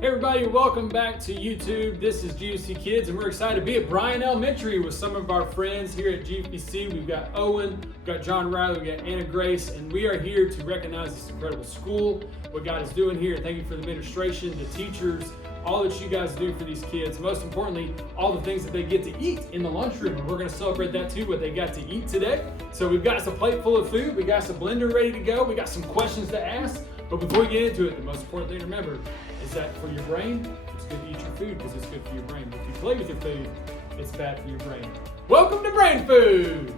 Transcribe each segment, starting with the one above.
Hey everybody, welcome back to YouTube. This is GFBC Kids and we're excited to be at Bryan Elementary with some of our friends here at GFBC. We've got Owen, we've got John Riley, we've got Anna Grace, and we are here to recognize this incredible school, what God is doing here. Thank you for the administration, the teachers, all that you guys do for these kids. Most importantly, all the things that they get to eat in the lunchroom. And we're going to celebrate that too, what they got to eat today. So we've got us a plate full of food, we got some blender ready to go, we got some questions to ask. But before we get into it, the most important thing to remember is that for your brain, it's good to eat your food because it's good for your brain. But if you play with your food, it's bad for your brain. Welcome to Brain Food!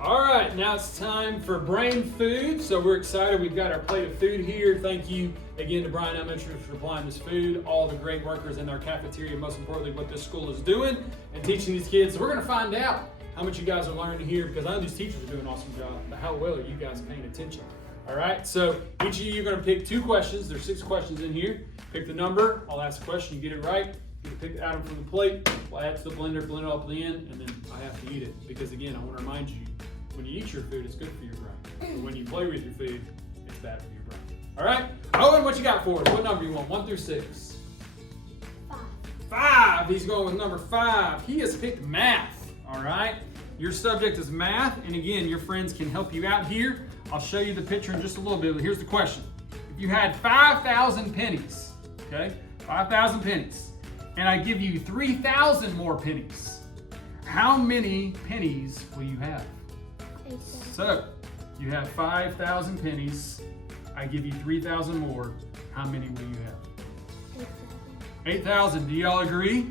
All right, now it's time for Brain Food. So we're excited. We've got our plate of food here. Thank you again to Bryan Elementary for supplying this food, all the great workers in our cafeteria, most importantly, what this school is doing and teaching these kids. So we're going to find out how much you guys are learning here, because I know these teachers are doing an awesome job, but how well are you guys paying attention? All right, so each of you are going to pick 2 questions. There's 6 questions in here. Pick the number, I'll ask a question, you get it right. You can pick the item from the plate, we'll add to the blender, blend it up at the end, and then I have to eat it. Because again, I want to remind you, when you eat your food, it's good for your brain. But when you play with your food, it's bad for your brain. All right, Owen, what you got for us? What number you want, 1 through 6? 5. 5, he's going with number 5. He has picked math. All right, your subject is math, and again, your friends can help you out here. I'll show you the picture in just a little bit, but here's the question. If you had 5,000 pennies, okay, 5,000 pennies, and I give you 3,000 more pennies, how many pennies will you have? 8,000. So, you have 5,000 pennies, I give you 3,000 more, how many will you have? 8,000. 8,000, do y'all agree?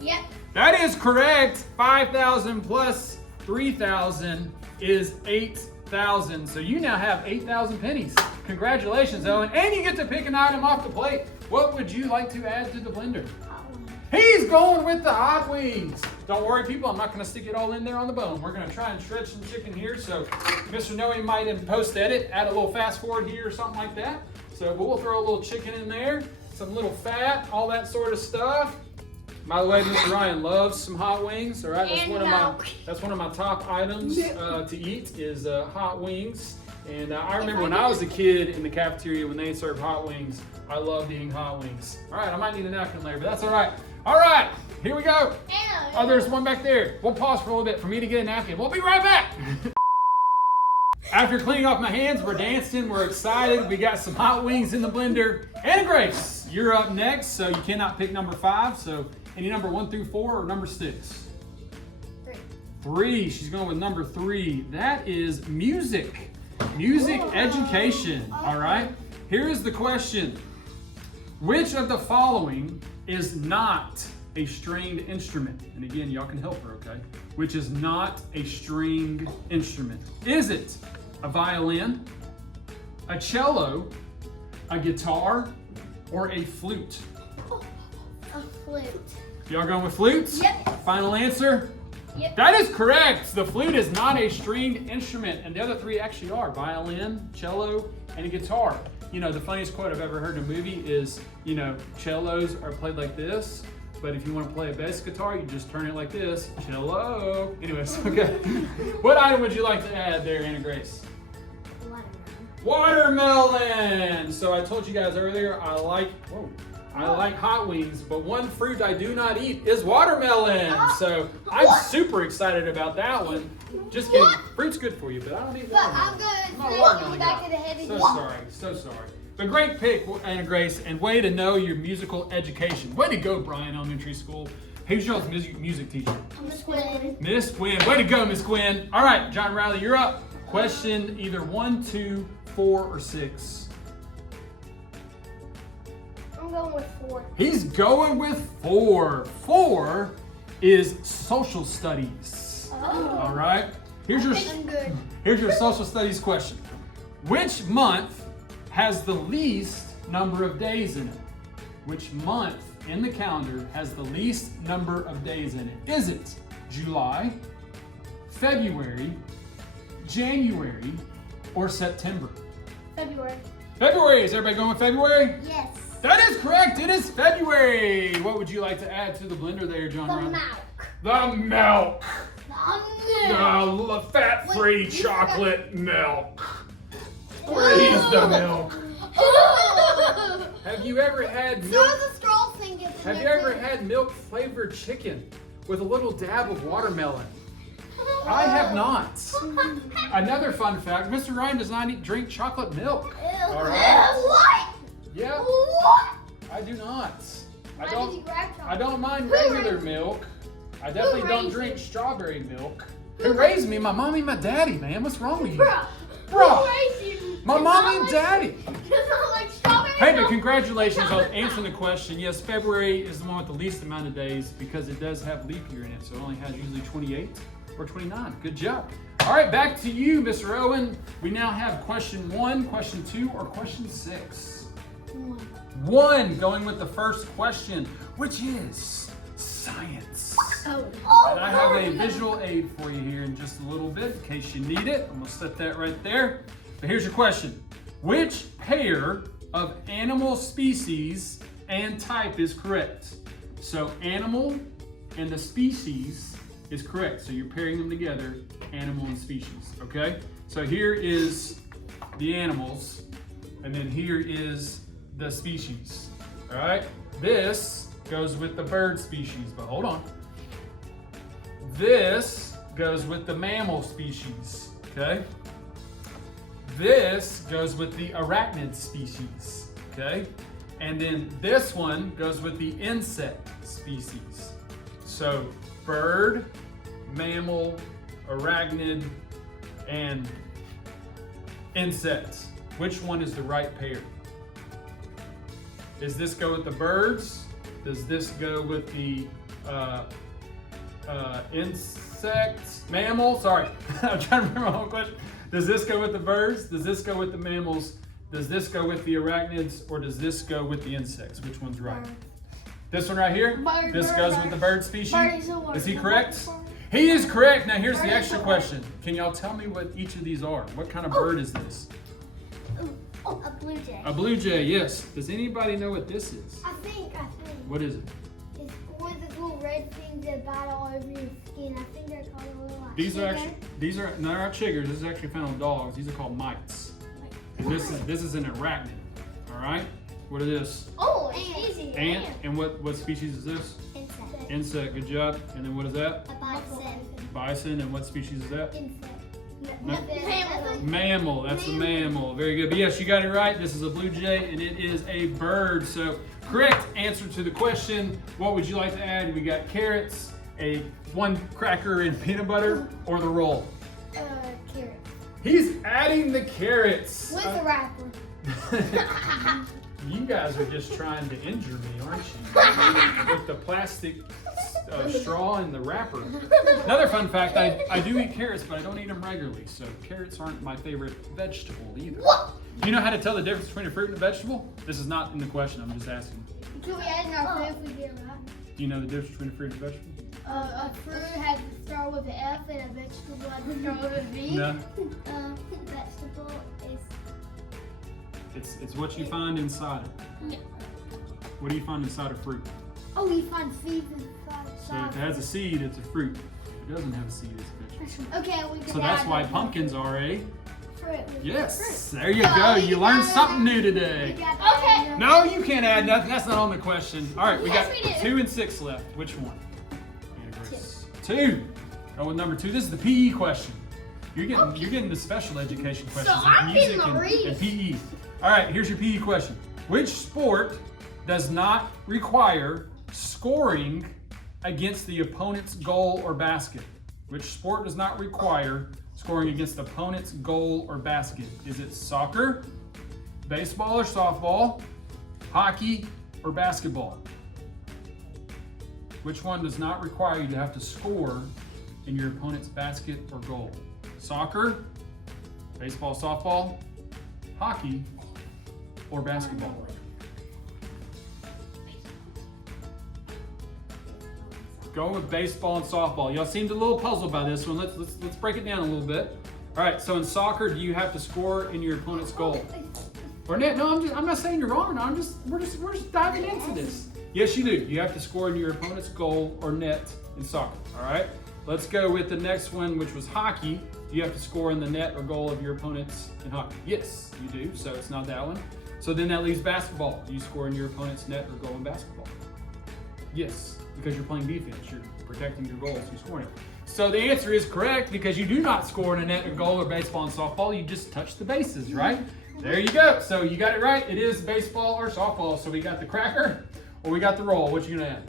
Yep. That is correct. 5,000 plus 3,000 is 8,000. So you now have 8,000 pennies. Congratulations, Owen. And you get to pick an item off the plate. What would you like to add to the blender? Hot wings. He's going with the hot wings. Don't worry, people. I'm not going to stick it all in there on the bone. We're going to try and shred some chicken here. So Mr. Noe might in post-edit add a little fast forward here or something like that. So but we'll throw a little chicken in there, some little fat, all that sort of stuff. By the way, Mr. Ryan loves some hot wings. All right, that's one of my top items to eat is hot wings. And I remember when I was a kid in the cafeteria when they served hot wings, I loved eating hot wings. All right, I might need a napkin later, but that's all right. All right, here we go. Oh, there's one back there. We'll pause for a little bit for me to get a napkin. We'll be right back. After cleaning off my hands, we're dancing, we're excited. We got some hot wings in the blender. Anna Grace, you're up next, so you cannot pick number 5. So any number 1 through 4 or number 6? 3. 3, she's going with number 3. That is music. Music education, all right? Here is the question. Which of the following is not a stringed instrument? And again, y'all can help her, okay? Which is not a stringed instrument? Is it a violin, a cello, a guitar, or a flute? A flute. Y'all going with flutes? Yep. Final answer? Yep. That is correct. The flute is not a stringed instrument, and the other 3 actually are violin, cello, and a guitar. You know, the funniest quote I've ever heard in a movie is, you know, cellos are played like this, but if you want to play a bass guitar, you just turn it like this. Cello. Anyways, okay. What item would you like to add there, Anna Grace? Watermelon. So I told you guys earlier, I like hot wings, but one fruit I do not eat is watermelon. So I'm super excited about that one. Just kidding. Fruit's good for you, but I don't eat watermelon. I'm not a watermelon back guy. of the head again. So sorry. But great pick, Anna Grace, and way to know your musical education. Way to go, Bryan Elementary School. Who's your music teacher? Miss Quinn. Miss Quinn. Way to go, Miss Quinn. All right, John Riley, you're up. Question either 1, 2, 4, or 6. I'm going with 4. He's going with 4. 4 is social studies. Oh. All right. Here's your social studies question. Which month has the least number of days in it? Which month in the calendar has the least number of days in it? Is it July, February, January, or September? February. February. Is everybody going with February? Yes. That is correct. It is February. What would you like to add to the blender there, John? The Riley? milk. The milk. The No, fat-free chocolate milk. Freeze the milk. Have you ever had milk? the straw thing gets Have you ever had milk-flavored chicken with a little dab of watermelon? I have not. Another fun fact: Mr. Ryan does not drink chocolate milk. All right. What? Yep. What? I do not. Why did you grab chocolate? I don't mind regular milk. I definitely don't raised drink you? strawberry milk. Who raised me? My mommy, my daddy, man. What's wrong with you? Bro. Bro. Who raised you? My mommy and daddy. Does not like strawberry Hey, but milk? congratulations on answering the question. Yes, February is the one with the least amount of days because it does have leap year in it, so it only has usually 28 or 29. Good job. All right, back to you, Mr. Owen. We now have question 1, question 2, or question 6. 1, going with the first question, which is science. Oh, And I have a visual aid for you here in just a little bit in case you need it. I'm gonna set that right there. But here's your question. Which pair of animal species and type is correct? So animal and the species is correct. So you're pairing them together, animal and species, okay? So here is the animals, and then here is the species, all right? This goes with the bird species, but hold on. This goes with the mammal species, okay? This goes with the arachnid species, okay? And then this one goes with the insect species. So bird, mammal, arachnid, and insects. Which one is the right pair? Does this go with the birds? Does this go with the insects, mammal? Sorry, I'm trying to remember my whole question. Does this go with the birds? Does this go with the mammals? Does this go with the arachnids? Or does this go with the insects? Which one's right? This one right here? Bird, This bird, goes bird. with the bird species? Bird is a word. Is he correct? He is correct. Now here's the Bird is extra a word. question. Can y'all tell me what each of these are? What kind of bird is this? Oh, a blue jay. A blue jay, yes. Does anybody know what this is? I think. What is it? It's one of the little red things that bite all over your skin. I think they're called a little like These are sugar. actually, no, they're not chiggers. This is actually found on dogs. These are called mites. And this is an arachnid. All right. What is this? Oh, it's easy. Ant. And what species is this? Insect. Insect. Good job. And then what is that? A bison. Bison. And what species is that? Insect. No. Mammal. Mammal. That's a mammal. Very good. But yes, you got it right. This is a blue jay, and it is a bird. So correct answer to the question. What would you like to add? We got carrots, one cracker and peanut butter, or the roll. Carrot. He's adding the carrots. With the wrapper. You guys are just trying to injure me, aren't you? With the plastic straw and the wrapper. Another fun fact, I do eat carrots, but I don't eat them regularly. So carrots aren't my favorite vegetable either. What? Do you know how to tell the difference between a fruit and a vegetable? This is not in the question, I'm just asking. Can we add in our food if we get it right? Do you know the difference between a fruit and a vegetable? A fruit has to start with an F and a vegetable has to start with a V. No. Vegetable is. It's what you find inside it. Yeah. What do you find inside a fruit? Oh, you find seeds inside. So if it has a seed, it's a fruit. If it doesn't have a seed, it's a vegetable. Okay, we can So that's add why the pumpkins are a... fruit. Yes, there you go. You learned something new today. Okay. No, you can't add nothing. That's not on the question. All right, we Yes, got we do. 2 and 6 left. Which one? Yeah, Grace. 2. Go with number 2. This is the PE question. You're getting the special education questions I'm of getting music the reading. and PE. All right, here's your PE question. Which sport does not require scoring against the opponent's goal or basket? Which sport does not require scoring against the opponent's goal or basket? Is it soccer, baseball or softball, hockey, or basketball? Which one does not require you to have to score in your opponent's basket or goal? Soccer, baseball, softball, hockey, or basketball? Go with baseball and softball. Y'all seemed a little puzzled by this one. Let's break it down a little bit. All right. So in soccer, do you have to score in your opponent's goal? Or net? No, I'm not saying you're wrong. No, we're just diving into this. Yes, you do. You have to score in your opponent's goal or net in soccer. All right. Let's go with the next one, which was hockey. You have to score in the net or goal of your opponents in hockey. Yes, you do, so it's not that one. So then that leaves basketball. You score in your opponent's net or goal in basketball. Yes, because you're playing defense. You're protecting your goals. You're scoring it. So the answer is correct because you do not score in a net or goal or baseball and softball. You just touch the bases, right? There you go. So you got it right. It is baseball or softball. So we got the cracker or we got the roll. What you gonna add?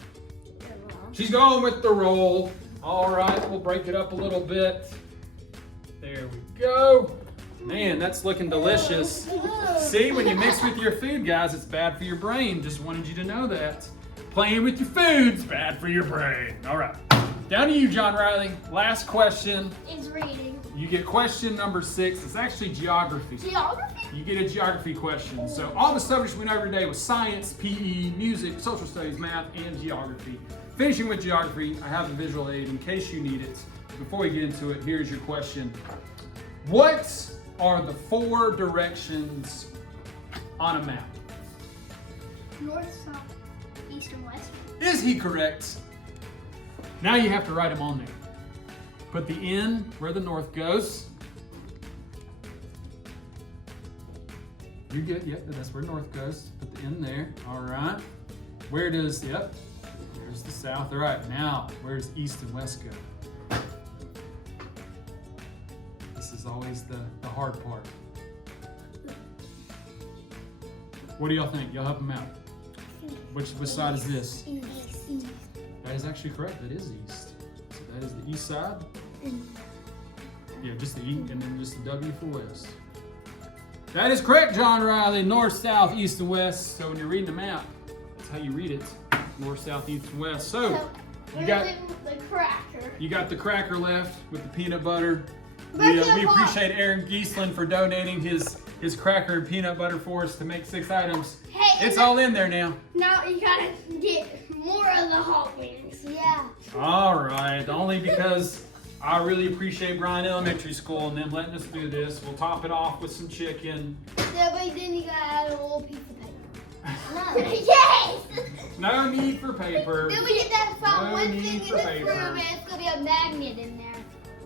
She's going with the roll. All right, we'll break it up a little bit. There we go. Man, that's looking delicious. See, when you mix with your food, guys, it's bad for your brain. Just wanted you to know that. Playing with your food's bad for your brain. All right. Down to you, John Riley. Last question. Is reading. You get question number 6. It's actually geography. Geography? You get a geography question. So all the subjects we went over today was science, PE, music, social studies, math, and geography. Finishing with geography, I have a visual aid in case you need it. Before we get into it, here's your question. What are the 4 directions on a map? North, south, east, and west. Is he correct? Now you have to write them on there. Put the N where the north goes. You get it, yep, that's where north goes. Put the N there, all right. Where does, yep, there's the south. All right, now, where's east and west go? This is always the hard part. What do y'all think? Y'all help them out. Which side is this? East. That is actually correct. That is east. So that is the east side. Yeah, just the E and then just the W for west. That is correct, John Riley. North, south, east, and west. So when you're reading the map, that's how you read it. North, south, east, and west. So you got the cracker. You got the cracker left with the peanut butter. We appreciate Aaron Giesland for donating his cracker and peanut butter for us to make 6 items. Hey, it's all in there now. Now you gotta get more of the hot wings. Yeah. All right, only because I really appreciate Bryan Elementary School and them letting us do this. We'll top it off with some chicken. Yeah, but then you gotta add a little piece of paper. No. Yes! No need for paper. Then we get that from No one need thing in for this paper. room and it's gonna be a magnet in there.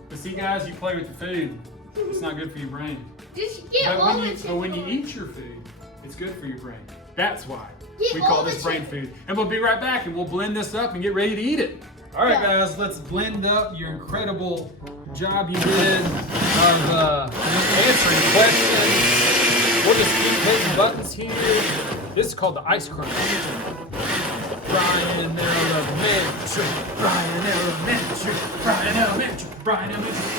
But see, guys, you play with the food. It's not good for your brain. Just get all the chicken. But when you eat your food, it's good for your brain. That's why Get we all call the this brain chicken. food. And we'll be right back and we'll blend this up and get ready to eat it. All right, Yeah. guys, let's blend up your incredible job you did of answering questions. We'll just keep hitting buttons here. This is called the ice crunch. Bryan Elementary, Bryan Elementary, Bryan Elementary, Bryan Elementary.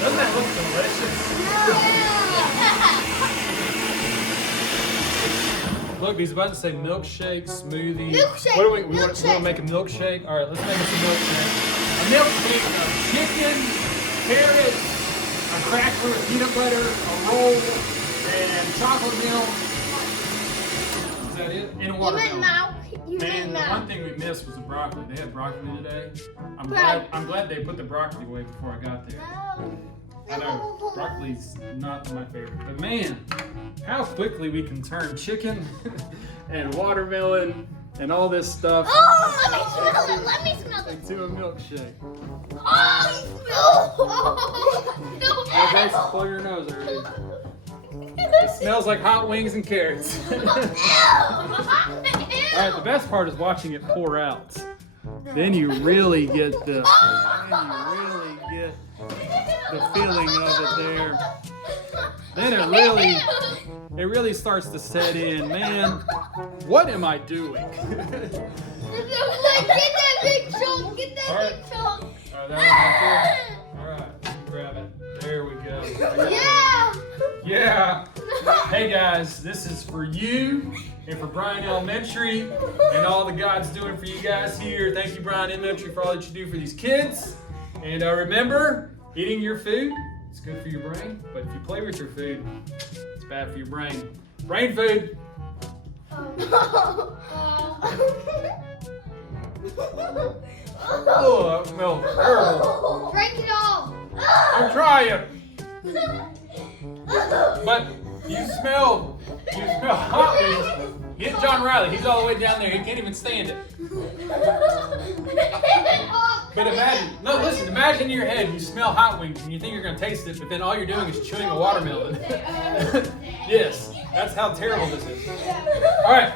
Doesn't that look delicious? Look, these buttons say milkshake, smoothie. Milkshake, What do we want milkshake. to make a milkshake? All right, let's make us a milkshake. A milkshake of chicken, carrots, a cracker with peanut butter, a roll, and chocolate milk. Is that it? And a watermelon. Man, the one thing we missed was the broccoli. They had broccoli today. I'm glad they put the broccoli away before I got there. I know broccoli's not my favorite, but man, how quickly we can turn chicken and watermelon and all this stuff Let me smell it. into a milkshake. Oh, no. Hey, Grace, blow your nose already. It smells like hot wings and carrots. All right, the best part is watching it pour out. Then you really get the feeling of it there. Then it really starts to set in. Man, what am I doing? Get that big chunk. Get that big chunk. All right, that one right there. All right, grab it. There we go. Yeah. Yeah. Hey guys, this is for you and for Bryan Elementary and all the God's doing for you guys here. Thank you, Bryan Elementary, for all that you do for these kids. And remember, eating your food is good for your brain, but if you play with your food, it's bad for your brain. Brain food. Oh, that smells terrible. Drink it all. I'm trying. But you smell hot wings. Get John Riley. He's all the way down there. He can't even stand it. Oh, But imagine, no, listen, imagine in your head you smell hot wings and you think you're going to taste it, but then all you're doing is chewing a watermelon. Yes, that's how terrible this is. All right,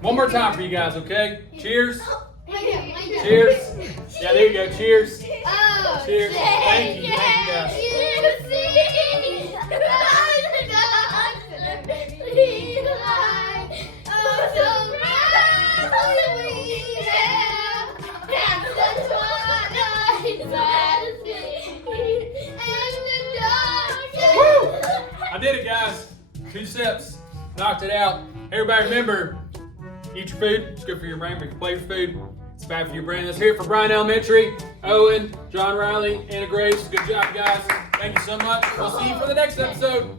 one more time for you guys, okay? Cheers. Cheers. Yeah, there you go. Cheers. Oh, Cheers. Thank you. Thank you, guys. I did it, guys. 2 steps. Knocked it out. Everybody remember, eat your food. It's good for your brain, but you can play your food. It's bad for your brain. Let's hear it for Bryan Elementary. Owen, John Riley, Anna Grace. Good job, guys. Thank you so much. We'll see you for the next episode.